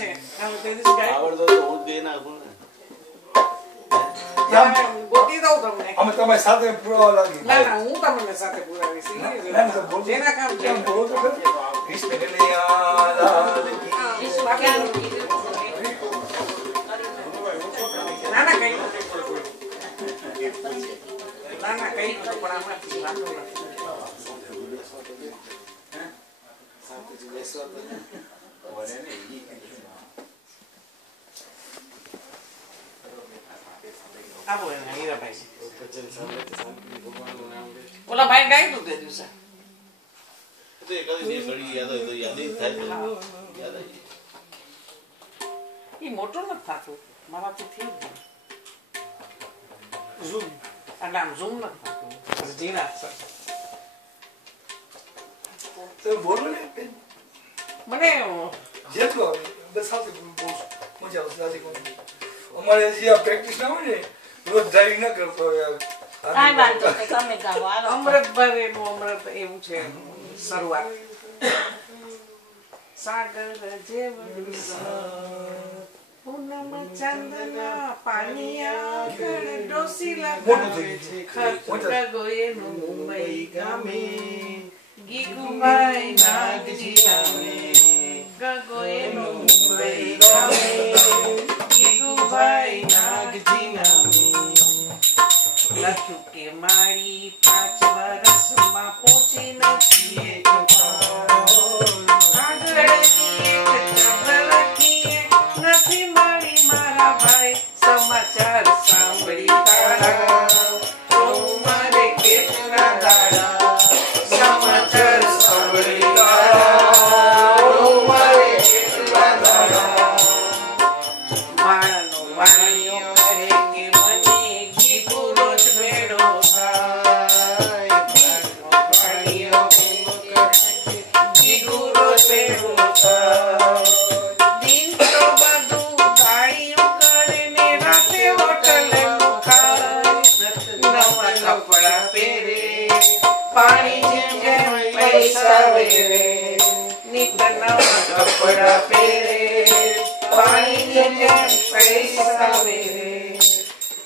છે હવે તે દિવસ ગાય આવડતો તો હું જ ગઈ નાખું ને ગોતી દઉં તમને અમે તમારી સાથે પુરાવા લાગી ના ના હું તમને સાથે પુરાવીશ જેના કામ છે બોલો તો કૃષ્ણ કનૈયા લાલ કી ના ના કઈ ના ના કઈ તો પણ આમાંથી વાતો નથી આપો એને હીરાભાઈ ઓલા ભાઈ ગાઈ દઉં તે દિવસે તો એકાદી બે ઘડી યાદ હોય તો યાદ જ થાય યાદ આવી એ મોટો નથી થતું મારાથી થઈ ગયું ઝૂમ એટલે આમ ઝૂમ નથી થતું ઝીણા સર તો બોલો ને મને જેટલો આવે બસ સાથે બહુ મજા આવશે આજે કોણ અમારે જે આ પ્રેક્ટિસ ના હોય ને રોજ ડ્રાઇવિંગ ના કરતો યાર કાઈ વાંધો નહીં તમે ગાઓ હાલો અમૃતભાઈ એનું અમૃત એવું છે શરૂઆત સાગર જેવડું પૂનમ ચંદના પાણીયા કણ ડોસી લગાવે છે ખટકા ગોયેનું મુંબઈ ગામે ગીગુભાઈ નાગજી નામે ગગોયેનું મુંબઈ ગામે ગીગુભાઈ નાગજી નામે લખ્યું કે મારી 5 વર્ષમાં પહોંચી નથી એક નથી મારી મારા ભાઈ સમાચાર સાંભળી તારા તો મારે કેટલા દાડા સમાચાર સાંભળી તારા તો મારે કેટલા દાડા મારાનો વાણીઓ કહે કે મને ઘી રોજ ભેડો થાય વાણીઓ કહે ઘી રોજ ભેડો થાય દિન તો બધું ગાડીઓ કરે ને રાતે હોટલે ખાય નવા કપડા પહેરે પાણી જેમ પૈસા વેરે નિત નવા કપડા પહેરે પાણી જેમ પૈસા વેરે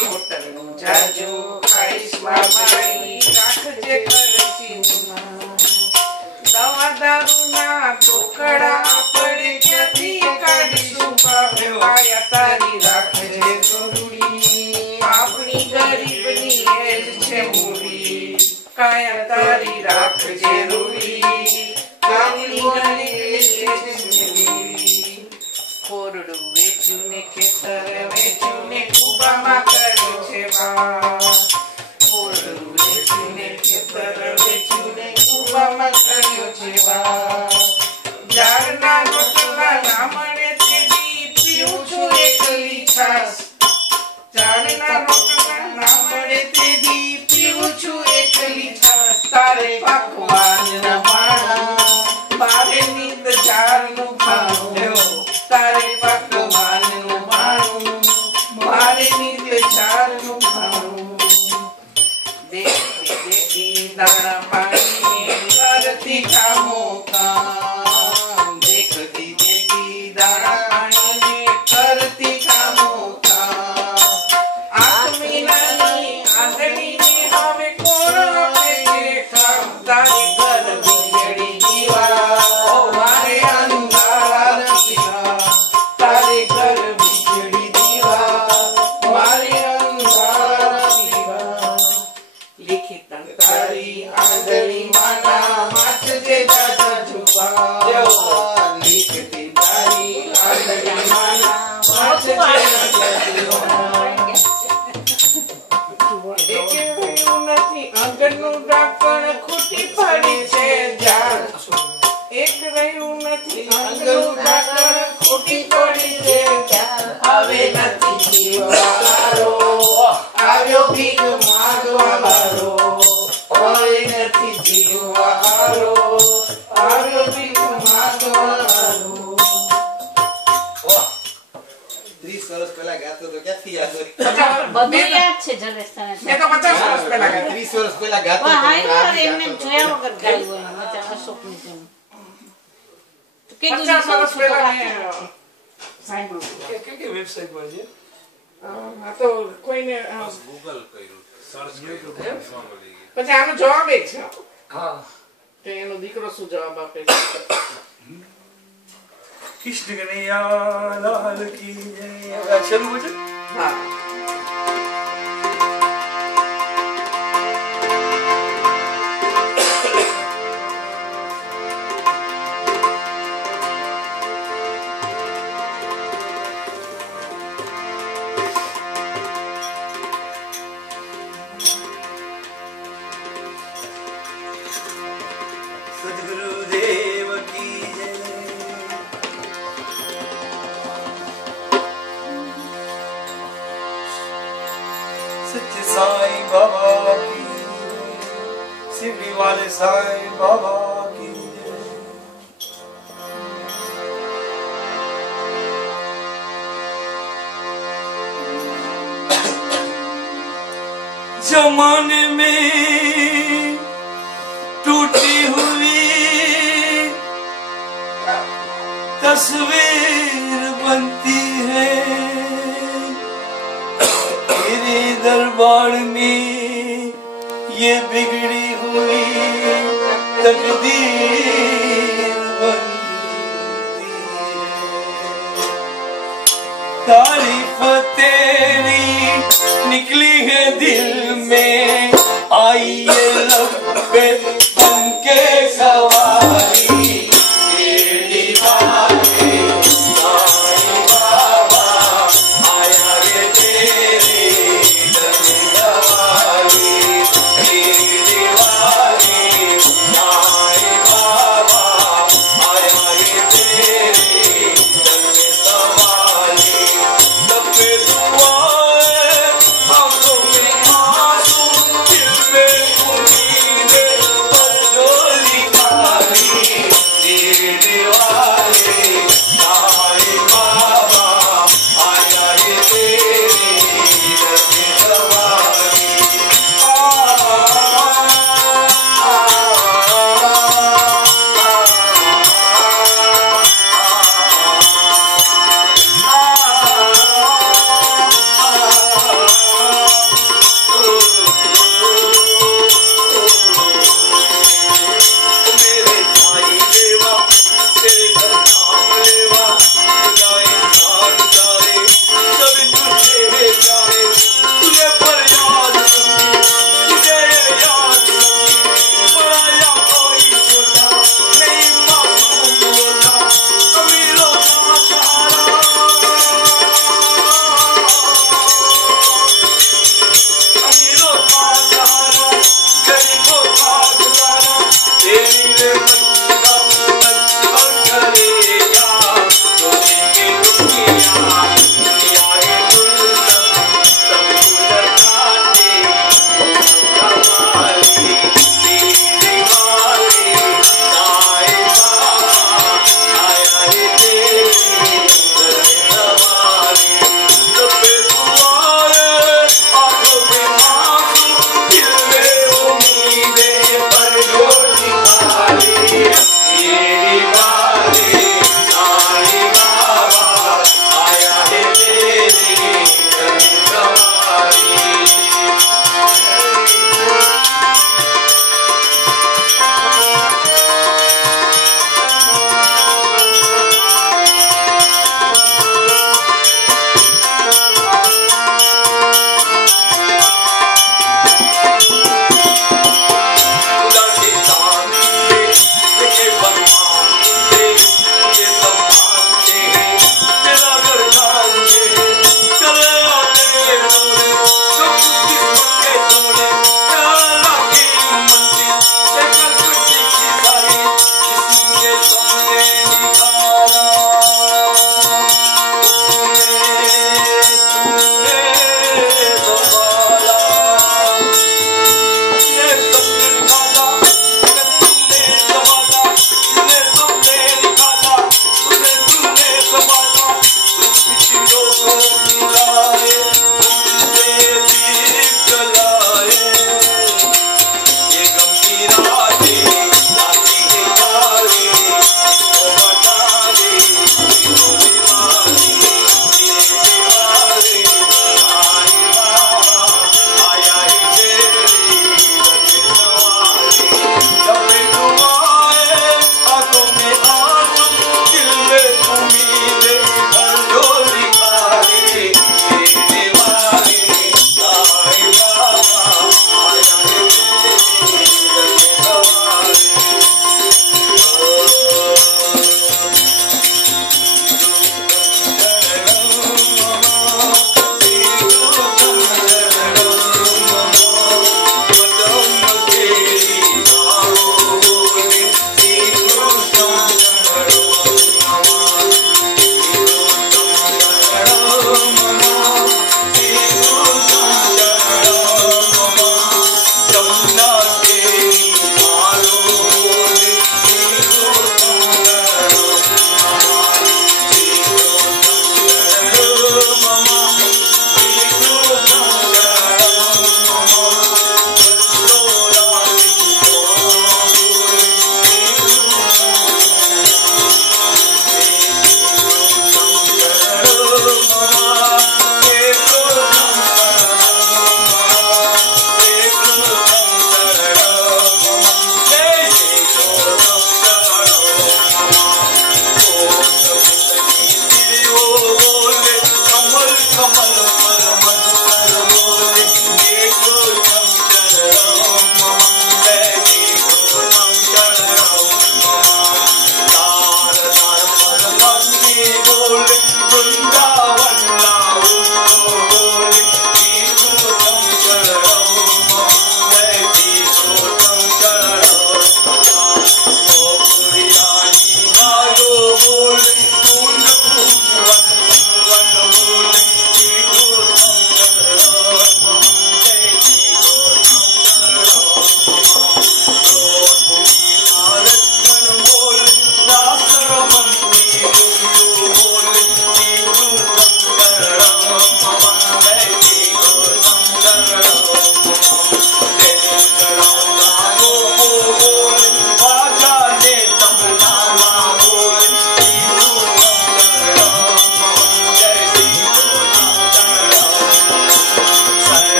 હોટલનું જાજુ ખાઈશમાં પાણી રાખજે ખર્ચીમાં દવા દારૂના ટોકડા આપણે ક્યાંથી કાઢીશું કાયા તારી રાખજે થોડી આપણી ગરીબની એજ છે મૂડી કાયા તારી રાખજે રૂડી આપણી ગરીબની એજ છે મૂડી કોરડું વેચ્યું ને ખેતર વેચ્યું ને કુબામાં કર્યો છે વાસ કોરડું વેચ્યું ને ખેતર વેચ્યું ને કુબામાં કર્યો છે વાસ ઝાડના રોટલા ના મળે તેથી પીવું છું એકલી છાસ ઝાડના રોટલા ના મળે તેથી પીવું છું એકલી છાસ તારે પકવાન ના માણા મારે નીંદ ઝાડનું ખાણું તારે પકવાનનું માણું મારે નીંદ ઝાડનું ખાણું દેખી દેખી દાણા પાણી કરતી કામો કામ દેખતી દેખી દાણા પાણી કરતી કામો કામ આત્મીનાની આંગળીની હવે કોણ છે કામ તારી ઘર વીજળી દીવા ઓ મારે અંધારા દીવા તારે ઘર વીજળી દીવા મારે અંધારા દીવા लिखित तारी आंधळी माना माचजे दादा झुबा लिखती तारी आंधळी माना माचजे दादा झुबा એક રહ્યું નથી આંગણનું ઢાંકણ ખૂટી પડી છે ઝાડ એક રહ્યું નથી આંગણનું ઢાંકણ ખૂટી પડી છે હવે નથી જીવવારો આવ્યો ભીખ માંગવા વાળો કોઈ નથી જીવવારો આવ્યો ભીખ માંગવા વાળો 30 વર્ષ પહેલા ગાતો તો ક્યાંથી યાદ હોય બધું યાદ છે જલેશને એ તો 50 વર્ષ પહેલા ગાતો 30 વર્ષ પહેલા ગાતો વાહ તો હાય એમને જોયા વગર ગાયું હોય મચા અશોકની જેમ કીધું 50 વર્ષ પહેલા સાંભળ્યું કે વેબસાઇટ પર છે આ તો કોઈને બસ ગૂગલ કર્યું સર્ચ કર્યું એમાં મળી ગયું પછી આનો જવાબ એક છે હા કે એનો દીકરો શું જવાબ આપે છે કૃષ્ણ કનૈયા લાલ કી જય શરૂ છે હા सद्गुरुदेव की जय सच्चे साईं बाबा की शिरडी वाले साईं बाबा की जय जमाने में टूटी हुई तस्वीर बनती है तेरे दरबार में ये बिगड़ी हुई तकदीर बनती है तारीफ तेरी निकली है दिल में आई ये लब पे बनके सवारी ये दीवाने साईं बाबा आया रे तेरे दर सवारी ये दीवाने साईं बाबा आया रे तेरे दर सवारी तब दुआएं आंखों में आंसू दिल में उम्मीदें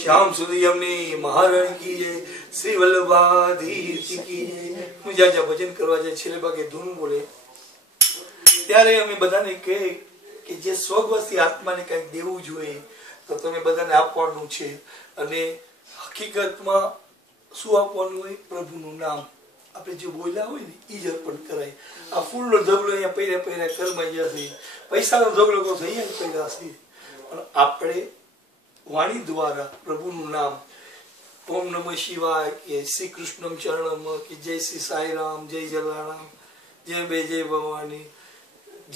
श्याम सुधी अमनी महारानी की जय, श्री वल्लभाधीश की जय। હું જ્યાં જ્યાં ભજન કરવા જાય છેલ્લે ભાગે ધૂન બોલે ત્યારે અમે બધાને કહે કે જે સ્વર્ગવાસી આત્માને કંઈક દેવું જોઈએ તો તમે બધાને આપવાનું છે, અને હકીકતમાં શું આપવાનું હોય? પ્રભુનું નામ. આપણે જે બોલ્યા હોય ને એ જ અર્પણ કરાય. આ ફૂલનો ઢગલો અહીંયા પહેર્યા કરમાઈ જશે, પૈસાનો ઢગલો કહો અહીંયા જ પહેર્યા હશે, પણ આપણે વાણી દ્વારા પ્રભુનું નામ ઓમ નમઃ શિવાય કે શ્રી કૃષ્ણમ ચરણમ કે જય શ્રી સાઈરામ, જય જલારામ, જય બે જય ભવાની,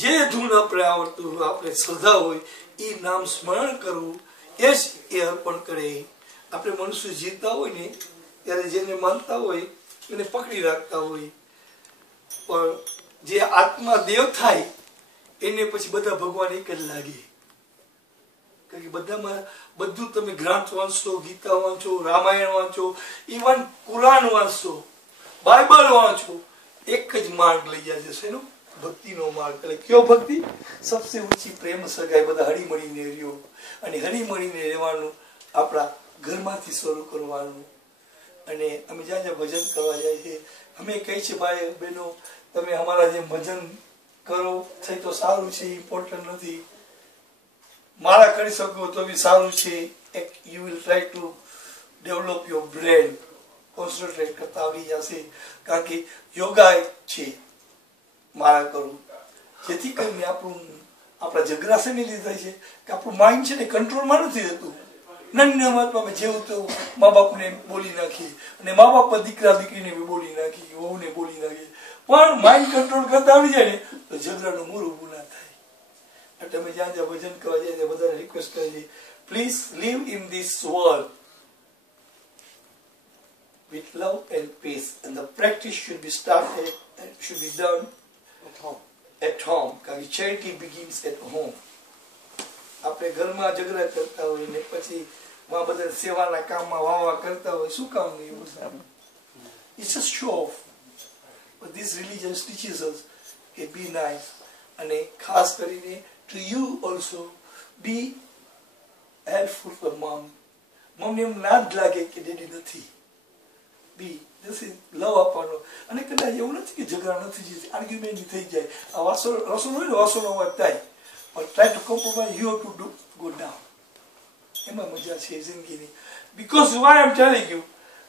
જે ધૂન આપણે આવડતું હોય, આપણે શ્રદ્ધા હોય એ નામ સ્મરણ કરવું એ જ એ અર્પણ કરે. આપણે મનુષ્ય જીવતા હોય ને ત્યારે જેને માનતા હોય એને પકડી રાખતા હોય, પણ જે આત્મા દેવ થાય એને પછી બધા ભગવાન એક જ લાગે. કારણ કે બધામાં બધું તમે ગ્રંથ વાંચો, ગીતા વાંચો, રામાયણ વાંચો, ઇવન કુરાન વાંચો, બાઇબલ વાંચો, એક જ માર્ગ લઈ જાય છે, એનો ભક્તિનો માર્ગ. એટલે કયો ભક્તિ? સબસે ઊંચી પ્રેમ સગાઈ, બધા હળીમળીને રહ્યો, અને હળીમળીને રહેવાનું આપણા ઘરમાંથી શરૂ કરવાનું. અને અમે જ્યાં જ્યાં ભજન કરવા જાય છે અમે કહીએ છીએ ભાઈ બહેનો તમે અમારા જે ભજન કરો થઈ તો સારું છે, ઇમ્પોર્ટન્ટ નથી, મારા કરી શકો તો બી સારું છે. You will try to develop your brain, concentrate કરતા આવડી જશે. કારણ કે યોગા છે મારા કરું, જેથી કરીને આપણા જગરાશયને લીધે છે કે આપણું માઇન્ડ છે ને કંટ્રોલમાં નથી રહેતું. નાની વાતમાં જેવું તો મા બાપને બોલી નાખી, અને મા બાપ દીકરા દીકરીને બી બોલી નાખી, વહુને બોલી નાખી, પણ માઇન્ડ કંટ્રોલ કરતા આવી જાય ને તો ઝઘડાનું મૂળ ઊભું ના થાય. તમે જ્યાં જ્યાં ભજન કરવા જાય ત્યાં બધાને રિક્વેસ્ટ કરે છે, please live in this world with love and peace, and the practice should be started and should be done at home. કારણ કે charity begins at home. આપણે ઘરમાં ઝઘડા કરતા હોય ને પછી બધા સેવાના કામમાં વાવા કરતા હોય, શું કામ નહીં? It's just show off. But this religion teaches us કે be nice, અને ખાસ કરીને to you also be helpful for mom. મમને એમ ના જ લાગે કે ડેડી નથી, બી this is love આપવાનો. અને કદાચ એવું નથી કે ઝઘડા નથી જતી, આર્ગ્યુમેન્ટ થઈ જાય, આ રસોડું હોય ને વાસણો વાત થાય, but try to compromise, you have to go down. એમાં મજા છે જિંદગીની. because why I'm telling you,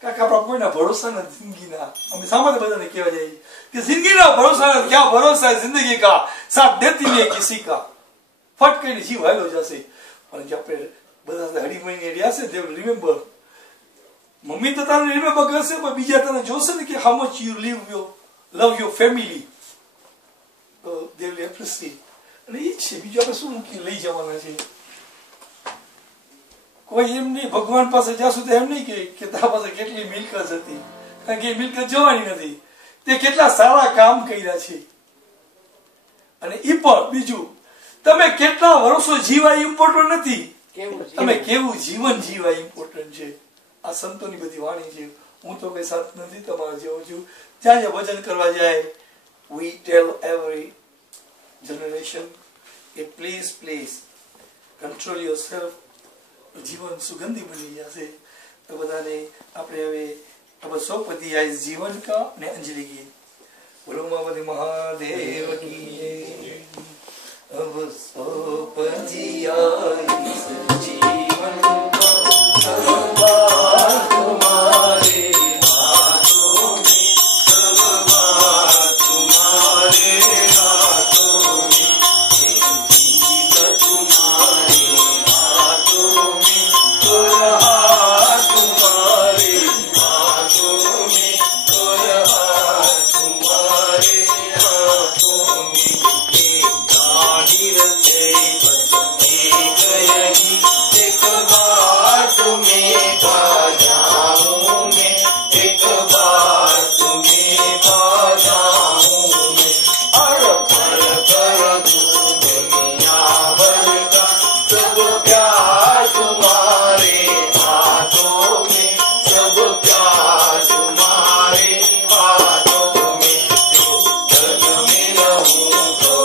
કારણ કે આપણા કોઈના ભરોસા નથી જિંદગીના. અમે સામાન્ય બધાને કહેવા જઈએ કે જિંદગીના ભરોસા નથી, ક્યાં ભરોસા है जिंदगी का, साथ देती नहीं किसी का. ફટ કરીને જીવ હાલ્યો જશે. પણ જે આપણે બધા હળીમળીને રહ્યા છે they will remember. મમ્મી તો તને રિમેમ્બર કરશે, પણ બીજા તને જોશે ને કે how much you love your family, they will appreciate. અને એ જ છે, બીજું આપણે શું મૂકી લઈ જવાના છે? કોઈ એમ નહીં ભગવાન પાસે જ્યાં સુધી એમ નહીં કે તારા પાસે કેટલી મિલકત હતી, કારણ કે એ મિલકત જોવાની નથી, તે કેટલા સારા કામ કર્યા છે. અને એ પણ બીજું, તમે કેટલા વર્ષો જીવા ઇમ્પોર્ટન્ટ નથી, તમે કેવું જીવન જીવા ઇમ્પોર્ટન્ટ છે. આ સંતોની બધી વાણી છે. હું તો કઈ સંત નથી, તમારા જેવો છું. જ્યાં જ્યાં ભજન કરવા જાય, we tell every generation કે please control yourself. જીવન સુગંધી બની જશે. તો બધાને આપણે હવે સોપતિ આઈ જીવન કા ને અંજલિ ગીત બોલો ઉમાપતિ મહાદેવ કી. अब सोपति आई जीवन का तुम्हारे हाथों में, सब बात तुम्हारे हाथों में, जीवन तुम्हारे हाथों में, तुम्हारे हाथों में, तुम्हारे हाथों में. एक बार तुम्हें पा जाऊं मैं, एक बार तुम्हें पा जाऊं मैं, और पल कर दूं दुनिया भर का सब प्यार तुम्हारे हाथों में, सब प्यार तुम्हारे हाथों में. जो जग में रहूं तो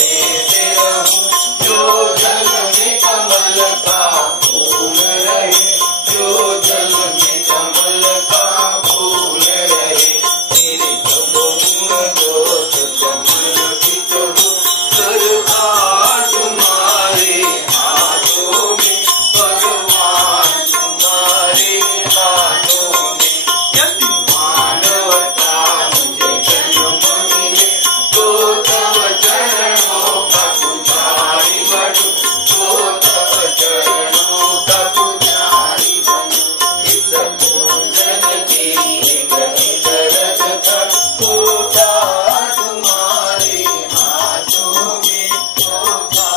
ऐसे रहूं, जो जल में कमल का फूल रहे, जो जल में कमल का फूल रहे. तेरे सब गुण दोष समर्पित हो, सरकार तुम्हारे हाथों में, भगवान तुम्हारे हाथों में. यदि मानवता मुझे जन्म मिले तो तब चरणों का पुजारी बनूं, तो तब चरणों का पुजारी बनूं. इस पूजन की एक ही दर्द का होता तुम्हारे हाथों में, होता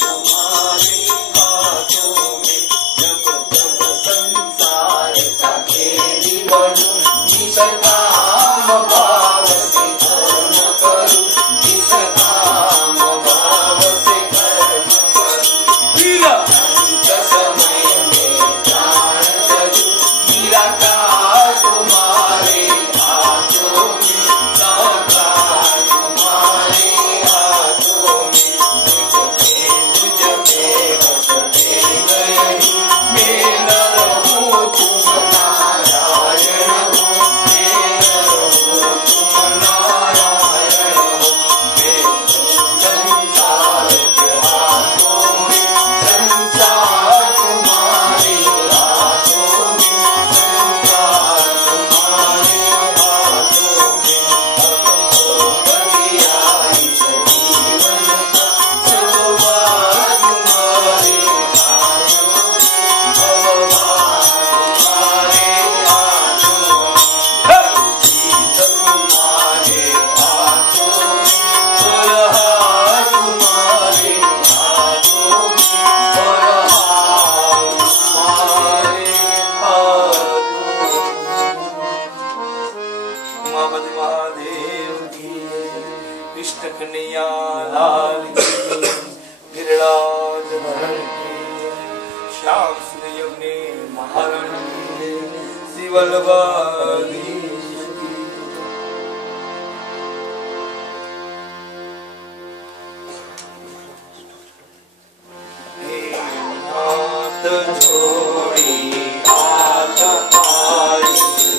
तुम्हारे हाथों में. जब जब संसार का खेली बनूं, निष्काम भाव से कर्म करूं, निष्काम भाव से कर्म करूं. अंत समय में प्राण तजूं, निराकार तुम्हारे हाथों में, साकार तुम्हारे हाथों में. तुझ में बसते गए मैं नर हूँ, तुम नारायण हो, मैं नर हूँ, तुम नारायण हो. मैं संसार के हाथों में, संसार तुम्हारे हाथों में, संसार तुम्हारे हाथों में. अब सोपति आई जीवन का, सब बात तुम्हारे हाथों में, भगवान तुम्हारे हाथों में. जीवन तुम्हारे हाथों में, बलहार तुम्हारे हाथों में, बलहार तुम्हारे हाथों में. उमापति महादेव की, कृष्ण कन्हैया लाल की, गिरिराज धरण की, श्याम सुंदर ने महारण की, श्री वल्लभाधीश की. हाथ जोड़ी हाथ पाई,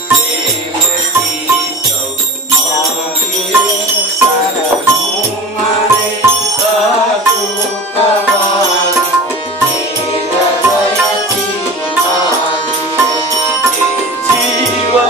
प्रेम की सब मांगिए, सारा घूमरे साधु कमाल, मेरा दया की मांगिए. जीव आ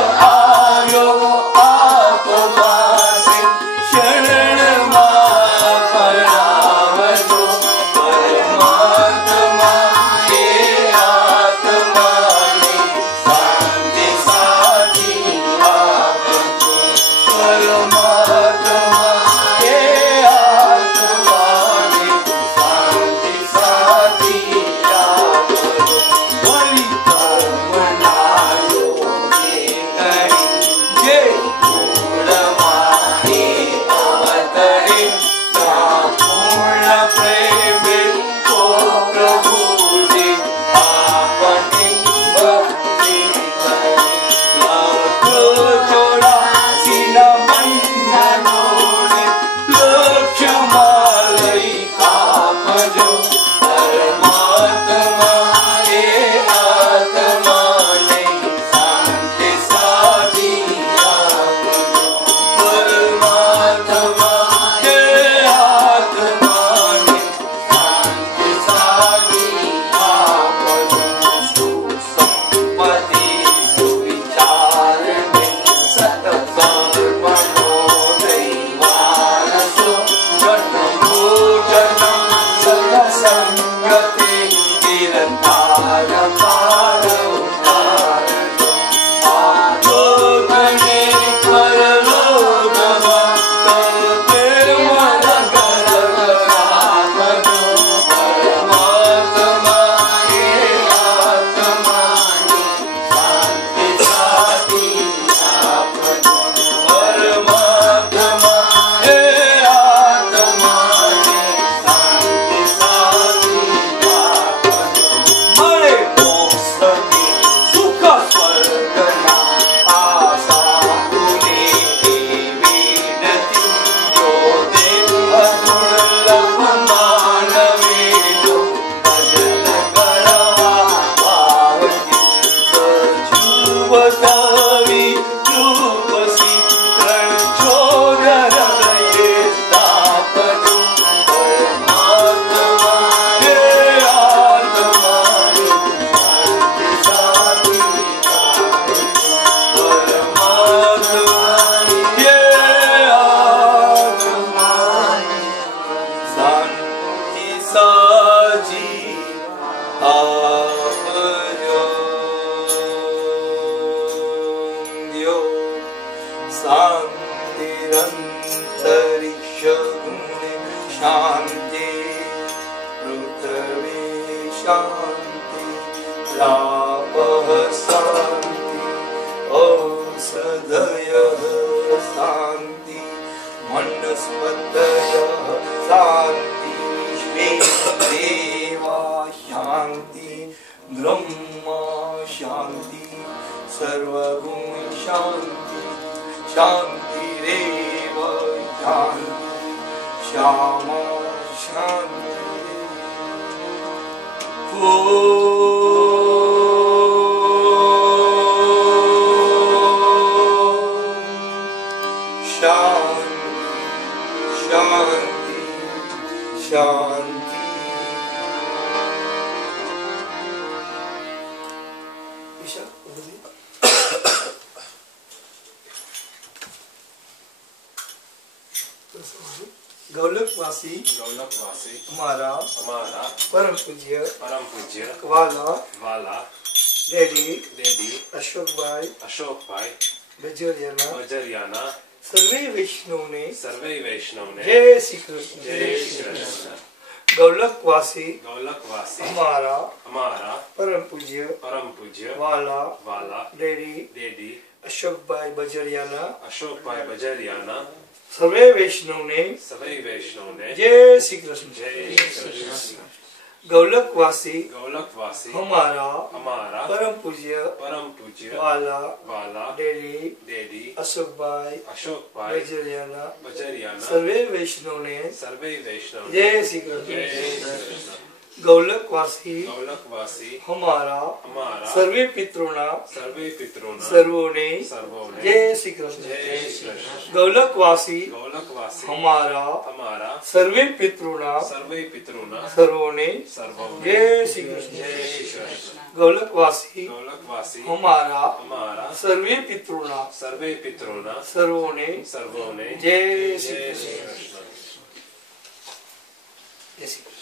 यो शान्तिरन्तरिक्ष गुणे शान्ति पृथ्वी शान्ति रापः शान्ति औषधयः शान्ति वनस्पतयः शान्ति विश्वे देवा शान्ति ब्रह्मा शान्ति सर्वगुण शान्ति शान्तिरेव शान्ति श्यामा शान्ति शांति शांति ईशा गौलकवासी हमारा परम पूज्य वाला डैडी अशोक भाई बजरियाना सर्वे वैष्णव ने जय श्री कृष्ण गौलकवासी हमारा परम पूज्य वाला डैडी अशोक भाई बजरियाना सर्वे वैष्णव ने जय श्री कृष्ण गौलकवासी हमारा परम पूज्य वाला डैडी अशोक भाई बजरियाना सर्वे वैष्णव ने जय श्री कृष्ण गौलकवासी हमारा सर्वे पितृणा सर्वो ने जय श्री कृष्ण गौलकवासी हमारा सर्वे पितृणा सर्वो ने जय श्री कृष्ण गौलकवासी हमारा सर्वे पितृणा सर्वो ने जय श्री कृष्ण।